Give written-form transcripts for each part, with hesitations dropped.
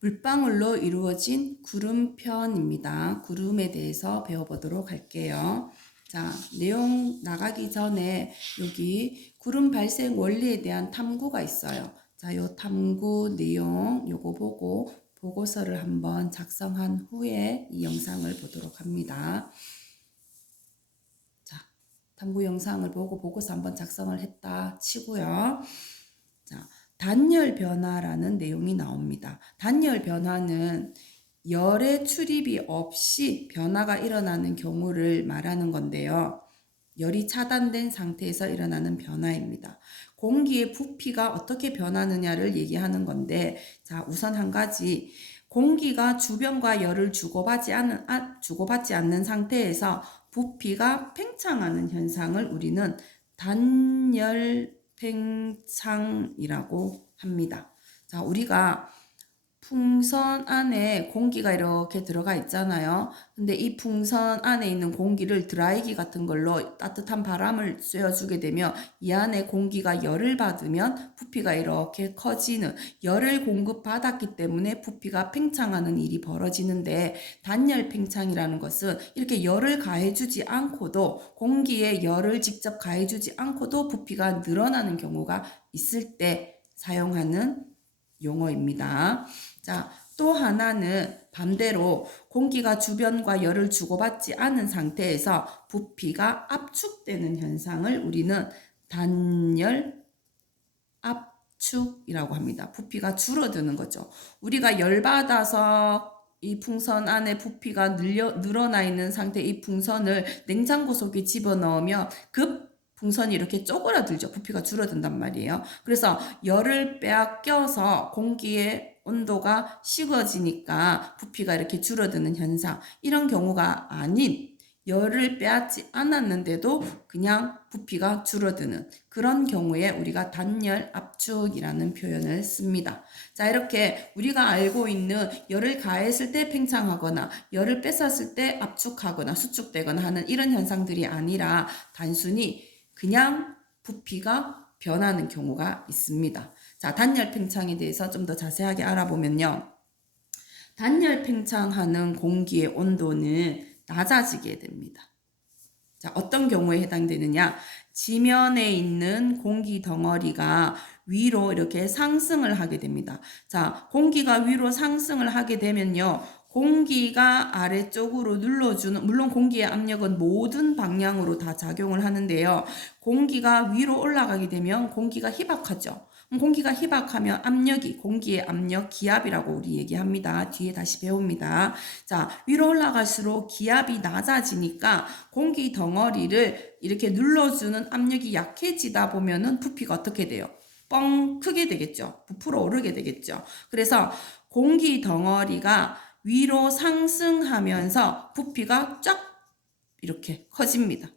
물방울로 이루어진 구름편입니다. 구름에 대해서 배워보도록 할게요. 자, 내용 나가기 전에 여기 구름 발생 원리에 대한 탐구가 있어요. 자, 요 탐구 내용 요거 보고 보고서를 한번 작성한 후에 이 영상을 보도록 합니다. 자, 탐구 영상을 보고 보고서 한번 작성을 했다 치고요. 자, 단열 변화라는 내용이 나옵니다. 단열 변화는 열의 출입이 없이 변화가 일어나는 경우를 말하는 건데요. 열이 차단된 상태에서 일어나는 변화입니다. 공기의 부피가 어떻게 변하느냐를 얘기하는 건데, 자, 우선 한 가지. 공기가 주변과 열을 주고받지 않는 상태에서 부피가 팽창하는 현상을 우리는 단열 팽창이라고 합니다. 자, 우리가 풍선 안에 공기가 이렇게 들어가 있잖아요. 근데 이 풍선 안에 있는 공기를 드라이기 같은 걸로 따뜻한 바람을 쐬어주게 되면 이 안에 공기가 열을 받으면 부피가 이렇게 커지는, 열을 공급받았기 때문에 부피가 팽창하는 일이 벌어지는데, 단열 팽창이라는 것은 이렇게 열을 가해주지 않고도, 공기에 열을 직접 가해주지 않고도 부피가 늘어나는 경우가 있을 때 사용하는 용어입니다. 자, 또 하나는 반대로 공기가 주변과 열을 주고받지 않은 상태에서 부피가 압축되는 현상을 우리는 단열 압축이라고 합니다. 부피가 줄어드는 거죠. 우리가 열받아서 이 풍선 안에 부피가 늘어나 있는 상태, 이 풍선을 냉장고 속에 집어넣으면 풍선이 이렇게 쪼그라들죠. 부피가 줄어든단 말이에요. 그래서 열을 빼앗겨서 공기의 온도가 식어지니까 부피가 이렇게 줄어드는 현상, 이런 경우가 아닌 열을 빼앗지 않았는데도 그냥 부피가 줄어드는 그런 경우에 우리가 단열 압축이라는 표현을 씁니다. 자, 이렇게 우리가 알고 있는 열을 가했을 때 팽창하거나 열을 뺏었을 때 압축하거나 수축되거나 하는 이런 현상들이 아니라 단순히 그냥 부피가 변하는 경우가 있습니다. 자, 단열 팽창에 대해서 좀 더 자세하게 알아보면요. 단열 팽창하는 공기의 온도는 낮아지게 됩니다. 자, 어떤 경우에 해당되느냐? 지면에 있는 공기 덩어리가 위로 이렇게 상승을 하게 됩니다. 자, 공기가 위로 상승을 하게 되면요. 공기가 아래쪽으로 눌러주는, 물론 공기의 압력은 모든 방향으로 다 작용을 하는데요. 공기가 위로 올라가게 되면 공기가 희박하죠. 공기가 희박하면 공기의 압력, 기압이라고 우리 얘기합니다. 뒤에 다시 배웁니다. 자, 위로 올라갈수록 기압이 낮아지니까 공기 덩어리를 이렇게 눌러주는 압력이 약해지다 보면은 부피가 어떻게 돼요? 뻥 크게 되겠죠. 부풀어 오르게 되겠죠. 그래서 공기 덩어리가 위로 상승하면서 부피가 쫙 이렇게 커집니다.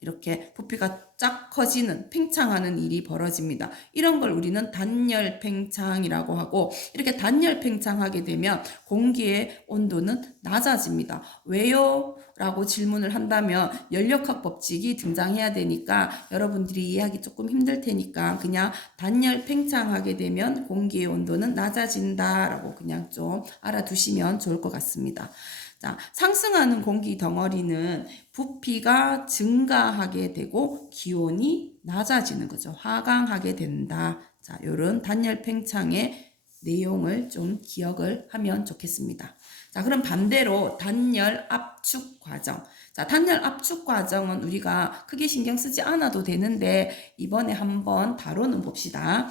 이렇게 부피가 쫙 커지는, 팽창하는 일이 벌어집니다. 이런 걸 우리는 단열 팽창이라고 하고, 이렇게 단열 팽창하게 되면 공기의 온도는 낮아집니다. 왜요? 라고 질문을 한다면 열역학 법칙이 등장해야 되니까 여러분들이 이해하기 조금 힘들 테니까 그냥 단열 팽창하게 되면 공기의 온도는 낮아진다 라고 그냥 좀 알아두시면 좋을 것 같습니다. 자, 상승하는 공기 덩어리는 부피가 증가하게 되고 기온이 낮아지는 거죠. 하강하게 된다. 자, 요런 단열 팽창의 내용을 좀 기억을 하면 좋겠습니다. 자, 그럼 반대로 단열 압축 과정. 자, 단열 압축 과정은 우리가 크게 신경 쓰지 않아도 되는데 이번에 한번 다뤄는 봅시다.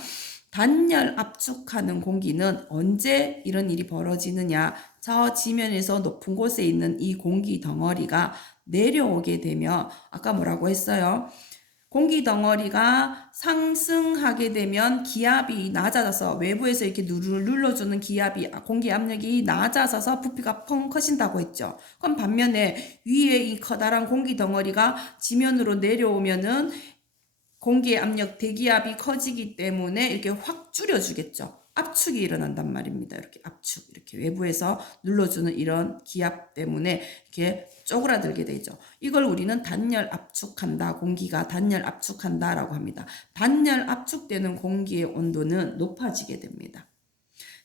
단열 압축하는 공기는 언제 이런 일이 벌어지느냐? 저 지면에서 높은 곳에 있는 이 공기 덩어리가 내려오게 되면 아까 뭐라고 했어요? 공기 덩어리가 상승하게 되면 기압이 낮아져서 외부에서 이렇게 눌러주는 공기 압력이 낮아져서 부피가 펑 커진다고 했죠. 그럼 반면에 위에 이 커다란 공기 덩어리가 지면으로 내려오면은 공기의 압력, 대기압이 커지기 때문에 이렇게 확 줄여주겠죠. 압축이 일어난단 말입니다. 이렇게 압축, 이렇게 외부에서 눌러주는 이런 기압 때문에 이렇게 쪼그라들게 되죠. 이걸 우리는 단열 압축한다, 공기가 단열 압축한다라고 합니다. 단열 압축되는 공기의 온도는 높아지게 됩니다.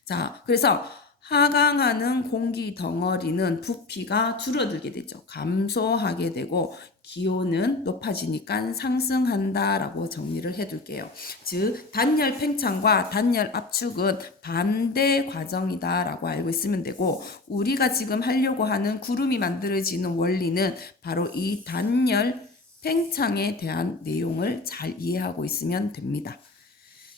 자, 그래서 하강하는 공기 덩어리는 부피가 줄어들게 되죠. 감소하게 되고 기온은 높아지니까 상승한다라고 정리를 해둘게요. 즉 단열 팽창과 단열 압축은 반대 과정이다라고 알고 있으면 되고, 우리가 지금 하려고 하는 구름이 만들어지는 원리는 바로 이 단열 팽창에 대한 내용을 잘 이해하고 있으면 됩니다.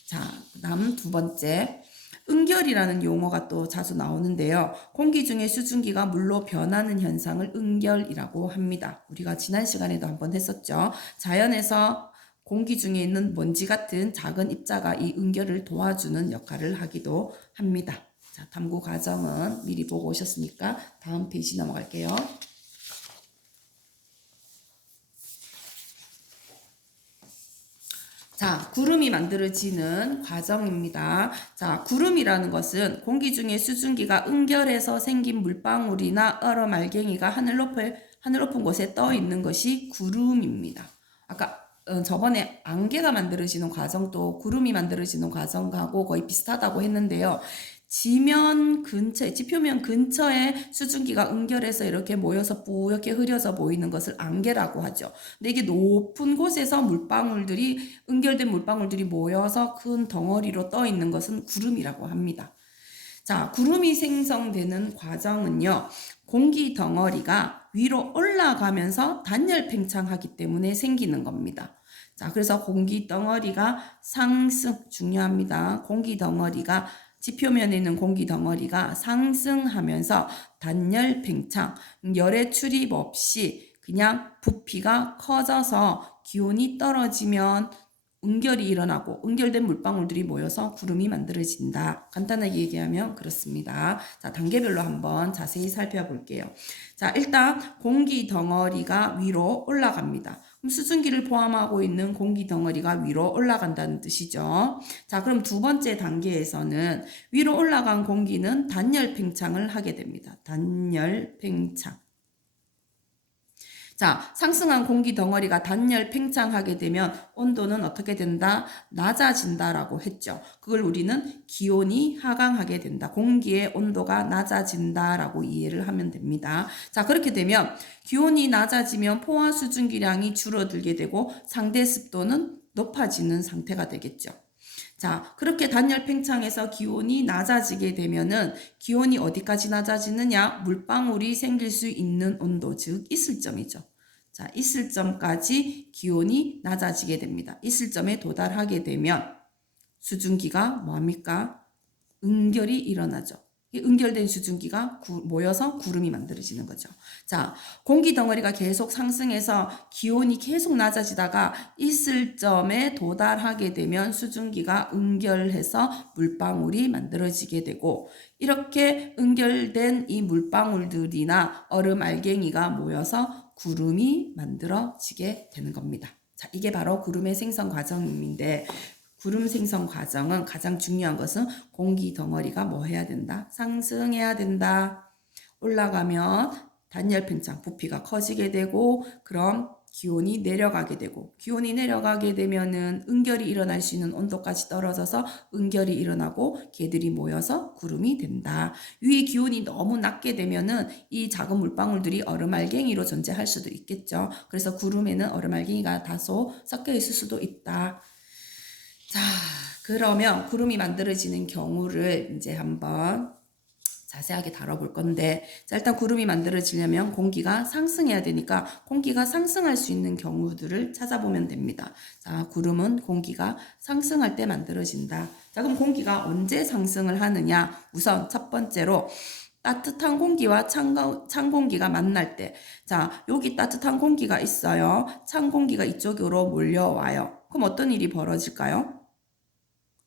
자, 그다음 두 번째. 응결이라는 용어가 또 자주 나오는데요. 공기 중에 수증기가 물로 변하는 현상을 응결이라고 합니다. 우리가 지난 시간에도 한번 했었죠. 자연에서 공기 중에 있는 먼지 같은 작은 입자가 이 응결을 도와주는 역할을 하기도 합니다. 자, 탐구 과정은 미리 보고 오셨으니까 다음 페이지 넘어갈게요. 자, 구름이 만들어지는 과정입니다. 자, 구름이라는 것은 공기 중에 수증기가 응결해서 생긴 물방울이나 얼음 알갱이가 하늘 높은 곳에 떠 있는 것이 구름입니다. 아까 저번에 안개가 만들어지는 과정도 구름이 만들어지는 과정하고 거의 비슷하다고 했는데요. 지표면 근처에 수증기가 응결해서 이렇게 모여서 뿌옇게 흐려져 보이는 것을 안개라고 하죠. 근데 이게 높은 곳에서 응결된 물방울들이 모여서 큰 덩어리로 떠 있는 것은 구름이라고 합니다. 자, 구름이 생성되는 과정은요, 공기 덩어리가 위로 올라가면서 단열 팽창하기 때문에 생기는 겁니다. 자, 그래서 공기 덩어리가 중요합니다. 지표면에 있는 공기 덩어리가 상승하면서 단열 팽창, 열의 출입 없이 그냥 부피가 커져서 기온이 떨어지면 응결이 일어나고 응결된 물방울들이 모여서 구름이 만들어진다. 간단하게 얘기하면 그렇습니다. 자, 단계별로 한번 자세히 살펴볼게요. 자, 일단 공기 덩어리가 위로 올라갑니다. 그럼 수증기를 포함하고 있는 공기 덩어리가 위로 올라간다는 뜻이죠. 자, 그럼 두 번째 단계에서는 위로 올라간 공기는 단열 팽창을 하게 됩니다. 단열 팽창. 자, 상승한 공기 덩어리가 단열 팽창하게 되면 온도는 어떻게 된다? 낮아진다라고 했죠. 그걸 우리는 기온이 하강하게 된다. 공기의 온도가 낮아진다라고 이해를 하면 됩니다. 자, 그렇게 되면 기온이 낮아지면 포화 수증기량이 줄어들게 되고 상대 습도는 높아지는 상태가 되겠죠. 자, 그렇게 단열 팽창에서 기온이 낮아지게 되면은 기온이 어디까지 낮아지느냐? 물방울이 생길 수 있는 온도, 즉 이슬점이죠. 자, 이슬점까지 기온이 낮아지게 됩니다. 이슬점에 도달하게 되면 수증기가 뭐합니까? 응결이 일어나죠. 응결된 수증기가 모여서 구름이 만들어지는 거죠. 자, 공기 덩어리가 계속 상승해서 기온이 계속 낮아지다가 이슬점에 도달하게 되면 수증기가 응결해서 물방울이 만들어지게 되고, 이렇게 응결된 이 물방울들이나 얼음 알갱이가 모여서 구름이 만들어지게 되는 겁니다. 자, 이게 바로 구름의 생성 과정인데, 구름 생성 과정은 가장 중요한 것은 공기 덩어리가 뭐 해야 된다? 상승해야 된다. 올라가면 단열 팽창, 부피가 커지게 되고, 그럼 기온이 내려가게 되고, 기온이 내려가게 되면은 응결이 일어날 수 있는 온도까지 떨어져서 응결이 일어나고 걔들이 모여서 구름이 된다. 위의 기온이 너무 낮게 되면은 이 작은 물방울들이 얼음알갱이로 존재할 수도 있겠죠. 그래서 구름에는 얼음알갱이가 다소 섞여 있을 수도 있다. 자, 그러면 구름이 만들어지는 경우를 이제 한번 자세하게 다뤄볼 건데, 자, 일단 구름이 만들어지려면 공기가 상승해야 되니까 공기가 상승할 수 있는 경우들을 찾아보면 됩니다. 자, 구름은 공기가 상승할 때 만들어진다. 자, 그럼 공기가 언제 상승을 하느냐? 우선 첫 번째로 따뜻한 공기와 찬 공기가 만날 때, 자, 여기 따뜻한 공기가 있어요. 찬 공기가 이쪽으로 몰려와요. 그럼 어떤 일이 벌어질까요?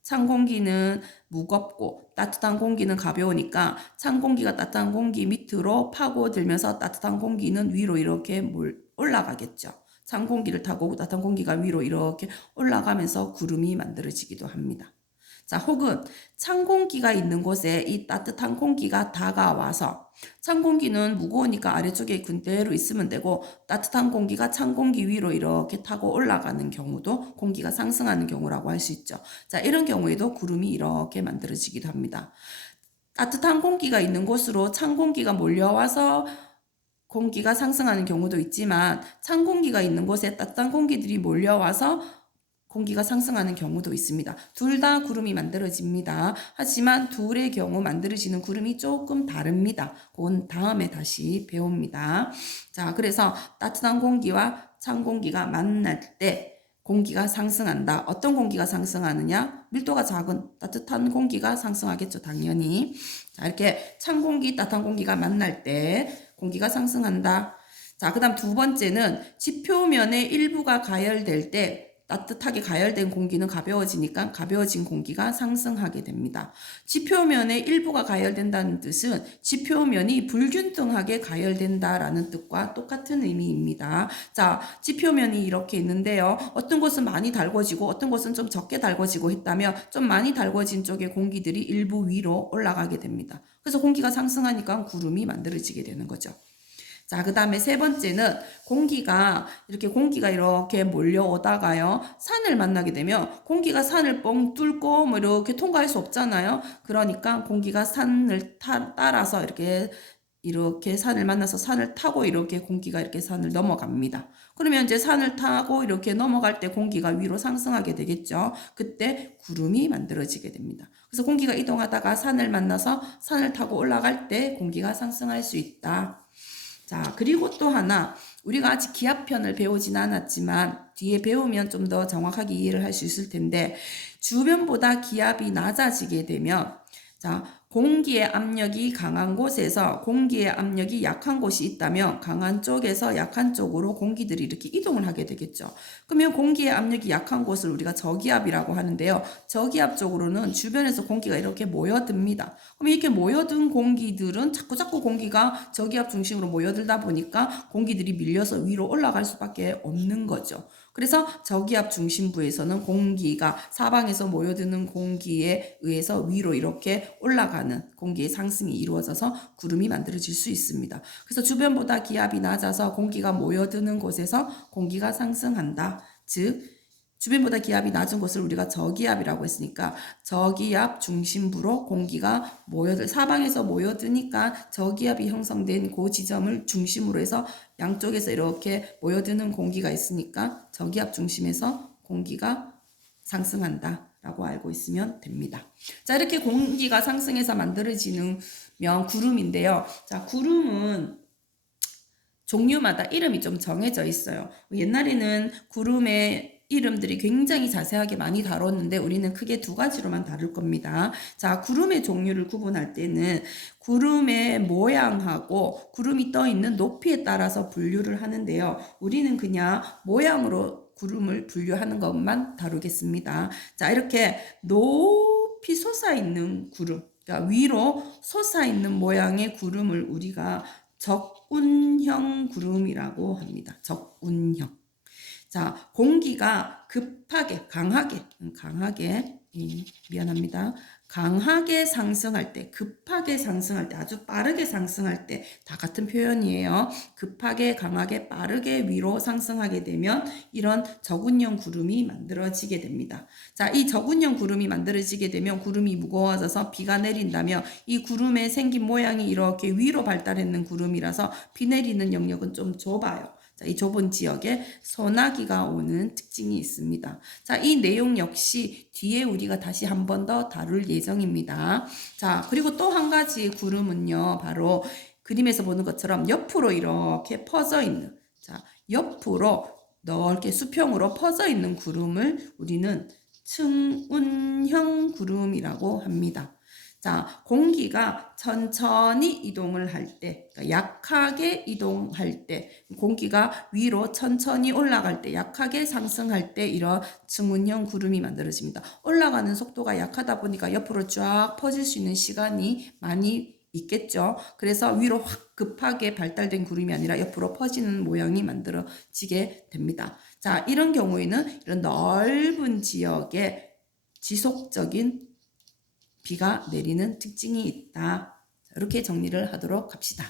찬 공기는 무겁고 따뜻한 공기는 가벼우니까 찬 공기가 따뜻한 공기 밑으로 파고들면서 따뜻한 공기는 위로 이렇게 올라가겠죠. 찬 공기를 타고 따뜻한 공기가 위로 이렇게 올라가면서 구름이 만들어지기도 합니다. 자, 혹은 찬 공기가 있는 곳에 이 따뜻한 공기가 다가와서, 찬 공기는 무거우니까 아래쪽에 그대로 있으면 되고, 따뜻한 공기가 찬 공기 위로 이렇게 타고 올라가는 경우도 공기가 상승하는 경우라고 할 수 있죠. 자, 이런 경우에도 구름이 이렇게 만들어지기도 합니다. 따뜻한 공기가 있는 곳으로 찬 공기가 몰려와서 공기가 상승하는 경우도 있지만 찬 공기가 있는 곳에 따뜻한 공기들이 몰려와서 공기가 상승하는 경우도 있습니다. 둘 다 구름이 만들어집니다. 하지만 둘의 경우 만들어지는 구름이 조금 다릅니다. 그건 다음에 다시 배웁니다. 자, 그래서 따뜻한 공기와 찬 공기가 만날 때 공기가 상승한다. 어떤 공기가 상승하느냐? 밀도가 작은 따뜻한 공기가 상승하겠죠, 당연히. 자, 이렇게 찬 공기, 따뜻한 공기가 만날 때 공기가 상승한다. 자, 그 다음 두 번째는 지표면의 일부가 가열될 때 따뜻하게 가열된 공기는 가벼워지니까 가벼워진 공기가 상승하게 됩니다. 지표면의 일부가 가열된다는 뜻은 지표면이 불균등하게 가열된다라는 뜻과 똑같은 의미입니다. 자, 지표면이 이렇게 있는데요. 어떤 곳은 많이 달궈지고 어떤 곳은 좀 적게 달궈지고 했다면 좀 많이 달궈진 쪽의 공기들이 일부 위로 올라가게 됩니다. 그래서 공기가 상승하니까 구름이 만들어지게 되는 거죠. 자, 그 다음에 세 번째는 공기가 이렇게 몰려오다가요, 산을 만나게 되면 공기가 산을 뻥 뚫고 뭐 이렇게 통과할 수 없잖아요. 그러니까 공기가 산을 따라서 이렇게 산을 만나서 산을 타고 이렇게 공기가 이렇게 산을 넘어갑니다. 그러면 이제 산을 타고 이렇게 넘어갈 때 공기가 위로 상승하게 되겠죠. 그때 구름이 만들어지게 됩니다. 그래서 공기가 이동하다가 산을 만나서 산을 타고 올라갈 때 공기가 상승할 수 있다. 자, 그리고 또 하나, 우리가 아직 기압편을 배우진 않았지만 뒤에 배우면 좀 더 정확하게 이해를 할 수 있을 텐데, 주변보다 기압이 낮아지게 되면, 자, 공기의 압력이 강한 곳에서 공기의 압력이 약한 곳이 있다면 강한 쪽에서 약한 쪽으로 공기들이 이렇게 이동을 하게 되겠죠. 그러면 공기의 압력이 약한 곳을 우리가 저기압이라고 하는데요. 저기압 쪽으로는 주변에서 공기가 이렇게 모여듭니다. 그럼 이렇게 모여든 공기들은 자꾸 공기가 저기압 중심으로 모여들다 보니까 공기들이 밀려서 위로 올라갈 수밖에 없는 거죠. 그래서 저기압 중심부에서는 공기가 사방에서 모여드는 공기에 의해서 위로 이렇게 올라가는 공기의 상승이 이루어져서 구름이 만들어질 수 있습니다. 그래서 주변보다 기압이 낮아서 공기가 모여드는 곳에서 공기가 상승한다. 즉 주변보다 기압이 낮은 곳을 우리가 저기압이라고 했으니까 저기압 중심부로 공기가 사방에서 모여드니까 저기압이 형성된 그 지점을 중심으로 해서 양쪽에서 이렇게 모여드는 공기가 있으니까 저기압 중심에서 공기가 상승한다 라고 알고 있으면 됩니다. 자, 이렇게 공기가 상승해서 만들어지는 구름인데요. 자, 구름은 종류마다 이름이 좀 정해져 있어요. 옛날에는 구름의 이름들이 굉장히 자세하게 많이 다뤘는데 우리는 크게 두 가지로만 다룰 겁니다. 자, 구름의 종류를 구분할 때는 구름의 모양하고 구름이 떠 있는 높이에 따라서 분류를 하는데요. 우리는 그냥 모양으로 구름을 분류하는 것만 다루겠습니다. 자, 이렇게 높이 솟아있는 구름, 그러니까 위로 솟아있는 모양의 구름을 우리가 적운형 구름이라고 합니다. 적운형. 자, 공기가 급하게, 강하게, 미안합니다. 강하게 상승할 때, 급하게 상승할 때, 아주 빠르게 상승할 때, 다 같은 표현이에요. 급하게, 강하게, 빠르게 위로 상승하게 되면 이런 적운형 구름이 만들어지게 됩니다. 자, 이 적운형 구름이 만들어지게 되면 구름이 무거워져서 비가 내린다면 이 구름의 생긴 모양이 이렇게 위로 발달했는 구름이라서 비 내리는 영역은 좀 좁아요. 자, 이 좁은 지역에 소나기가 오는 특징이 있습니다. 자, 이 내용 역시 뒤에 우리가 다시 한 번 더 다룰 예정입니다. 자, 그리고 또 한 가지 구름은요, 바로 그림에서 보는 것처럼 옆으로 이렇게 퍼져 있는, 자, 옆으로 넓게 수평으로 퍼져 있는 구름을 우리는 층운형 구름이라고 합니다. 자, 공기가 천천히 이동을 할 때, 그러니까 약하게 이동할 때, 공기가 위로 천천히 올라갈 때, 약하게 상승할 때 이런 층운형 구름이 만들어집니다. 올라가는 속도가 약하다 보니까 옆으로 쫙 퍼질 수 있는 시간이 많이 있겠죠. 그래서 위로 확 급하게 발달된 구름이 아니라 옆으로 퍼지는 모양이 만들어지게 됩니다. 자, 이런 경우에는 이런 넓은 지역에 지속적인 비가 내리는 특징이 있다. 이렇게 정리를 하도록 합시다.